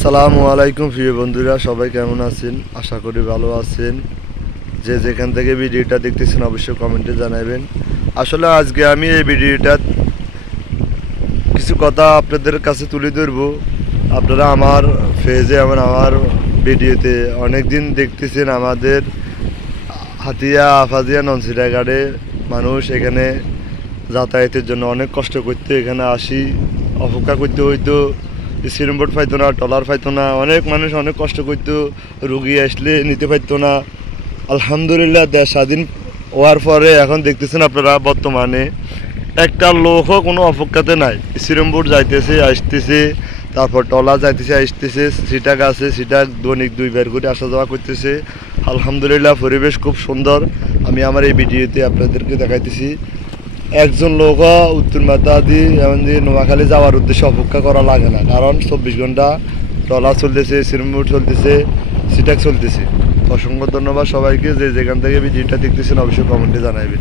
আসসালামু আলাইকুম প্রিয় বন্ধুরা, সবাই কেমন আছেন? আশা করি ভালো আছেন। যে যেখান থেকে ভিডিওটা দেখতেছেন অবশ্যই কমেন্টে জানাবেন। আসলে আজকে আমি এই ভিডিওটা কিছু কথা আপনাদের কাছে তুলে ধরবো। আপনারা আমার পেজে আমার ভিডিওতে অনেক দিন দেখতেছেন আমাদের হাতিয়া আফাজিয়া ননসিরা ঘাটে মানুষ এখানে যাতায়াতের জন্য অনেক কষ্ট করতে এখানে আসি, অপেক্ষা করতে হইতো, সিরমবোর্ড পাইতো না, ট্রলার পাইতো না, অনেক মানুষ অনেক কষ্ট করতো, রুগী আসলে নিতে পারতো না। আলহামদুলিল্লাহ দেশ স্বাধীন হওয়ার পরে এখন দেখতেছেন আপনারা বর্তমানে একটা লোকও কোনো অপেক্ষাতে নাই। সিরমবোর্ড যাইতেছে আসতেছে, তারপর ট্রলার যাইতেছে আসতেছে, সিটাক আছে, সিটাক দৈনিক 2 বার করে আসা যাওয়া করতেছে। আলহামদুলিল্লাহ পরিবেশ খুব সুন্দর। আমি আমার এই ভিডিওতে আপনাদেরকে দেখাইতেছি। একজন লোক উত্তর মাথা দিয়ে এমন দিয়ে নোয়াখালী যাওয়ার উদ্দেশ্যে অপেক্ষা করা লাগে না, কারণ 24 ঘন্টা ট্রলার চলতেছে, সিরমবোর্ড চলতেছে, সিটাক চলতেছে। অসংখ্য ধন্যবাদ সবাইকে। যে যেখান থেকে ভিডিওটা দেখতেছেন অবশ্যই কমেন্টে জানাবেন।